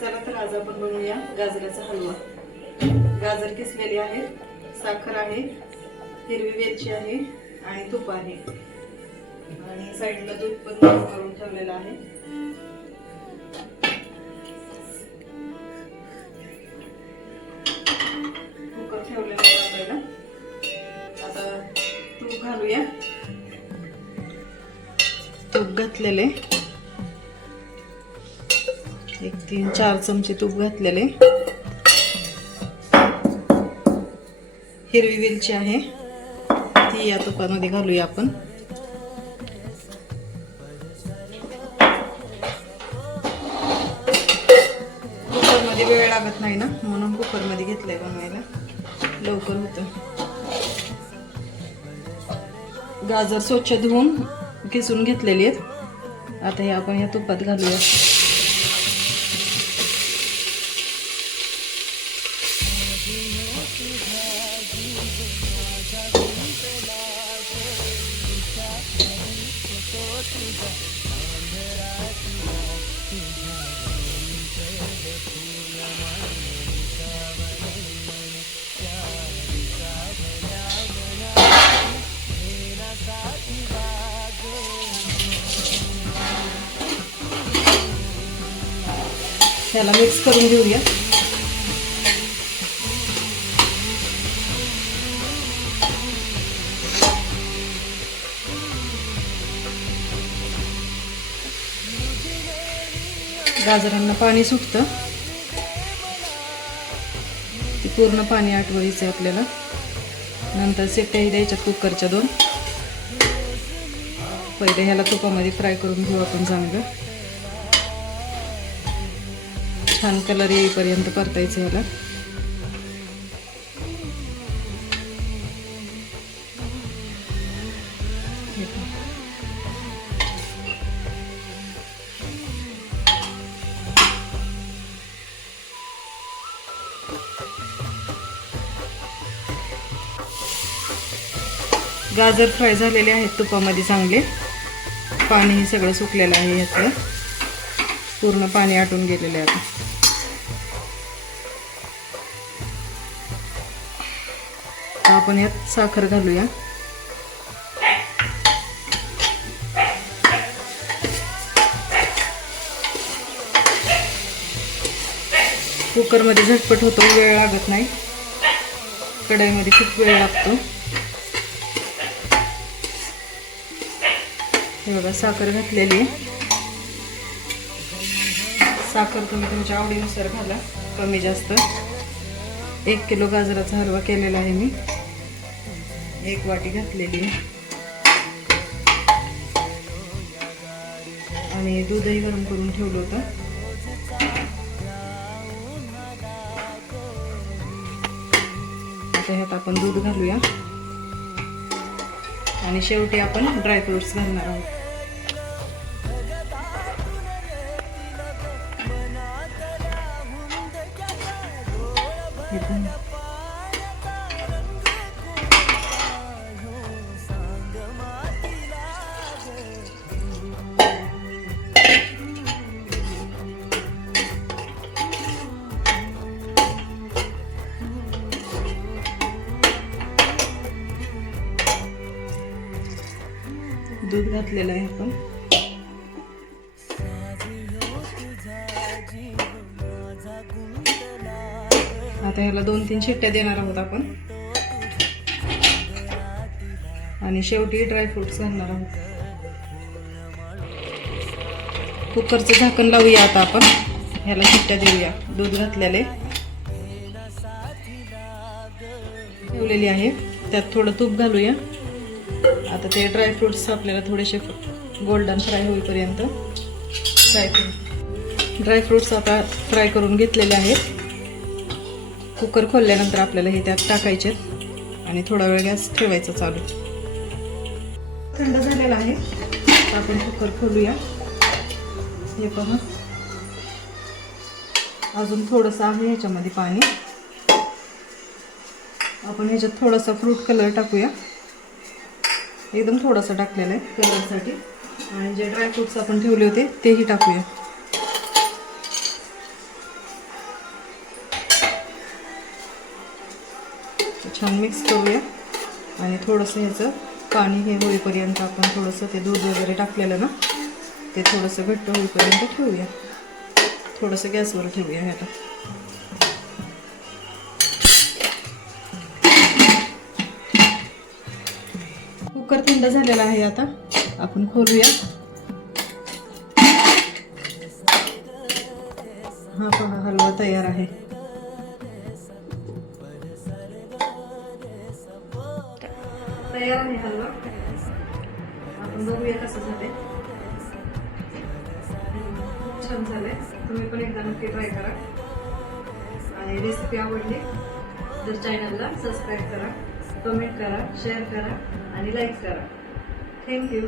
चला तर आज आपण बनवूया गाजराचा हलवा. गाजर किसलेली आहे साखर आहे हिरवी वेलची आहे आणि तूप आहे. आणि साईडला दूध पण गरम करून ठेवलेलं आहे. कुकर ठेवलेला आहे आता तूप घालूया. तूप घातलेले तीन चार चमचे तूप घातलेले. हिरवी वेलची आहे. ती या तुपामध्ये घालूया आपण. कुकरमध्ये वेळ लागत नाही ना म्हणून कुकरमध्ये घेतलंय बनवायला. लवकर होतं. गाजर स्वच्छ धुवून किसून घेतलेली आहेत. आता हे आपण या तुपात घालूया. त्याला मिक्स करून घेऊया. गाजरांना पाणी सुटतं. ते पूर्ण पाणी आठवायचं आहे आपल्याला. नंतर सेट्याही द्यायच्या कुकरच्या दोन. पहिले ह्याला तुपामध्ये फ्राय करून घेऊ आपण चांगलं. छान कलर येईपर्यंत परतायचं ह्याला गाजर फ्राय झालेले आहेत तुपामध्ये चांगले. पाणीही सगळं सुकलेलं आहे ह्यातलं पूर्ण पाणी आटून गेलेलं आहे आता. आता आपण यात साखर घालूया. कुकरमध्ये झटपट होतो वेळ लागत नाही. कढईमध्ये खूप वेळ लागतो. हे बघा साखर घातलेली आहे. साखर तुम्ही तुमच्या आवडीनुसार घाला कमी जास्त. एक किलो गाजराचा हलवा केलेला आहे मी. एक वाटी घातलेली. आणि दूधही गरम करून ठेवलं होतं. आता ह्यात आपण दूध घालूया. आणि शेवटी आपण ड्रायफ्रुट्स घालणार आहोत. Thank you. दूध घातलेलं आहे आपण. आता ह्याला दोन तीन शिट्ट्या देणार आहोत आपण. आणि शेवटी ड्रायफ्रुट्स घालणार आहोत. कुकरचं झाकण लावूया आता आपण. ह्याला शिट्ट्या देऊया. दूध घातलेले ठेवलेली आहे. त्यात थोडं तूप घालूया. आता ते ड्रायफ्रुट्स आपल्याला थोडेसे गोल्डन फ्राय होईपर्यंत फ्राय करू. ड्रायफ्रुट्स आता फ्राय करून घेतलेले आहेत. कुकर खोलल्यानंतर आपल्याला हे त्यात टाकायचे आणि थोडा वेळ गॅस ठेवायचा चालू. थंड झालेला आहे. आपण कुकर खोलूया. हे पहा. अजून थोडंसं आहे ह्याच्यामध्ये पाणी. आपण ह्याच्यात थोडासा फ्रूट कलर टाकूया. एकदम थोडंसं टाकलेलं आहे कलरसाठी. आणि जे ड्रायफ्रूट्स आपण ठेवले होते तेही टाकूया. छान मिक्स करूया. आणि थोडंसं ह्याचं पाणी हे होईपर्यंत आपण थोडंसं ते दूध वगैरे टाकलेलं ना ते थोडंसं घट्ट होईपर्यंत ठेवूया. थोडंसं गॅसवर ठेवूया ह्याला. कुकर थंड झालेला आहे आता. आपण खोलूया. हा पहा हलवा तयार आहे. तयार आहे हलवा. आपण बघूया कसं झालंय. खूप छान झालंय. तुम्ही पण एकदा नक्की ट्राय करा. आणि रेसिपी आवडली तर चॅनलला सबस्क्राईब करा. कमेंट करा शेअर करा आणि लाईक करा. थँक्यू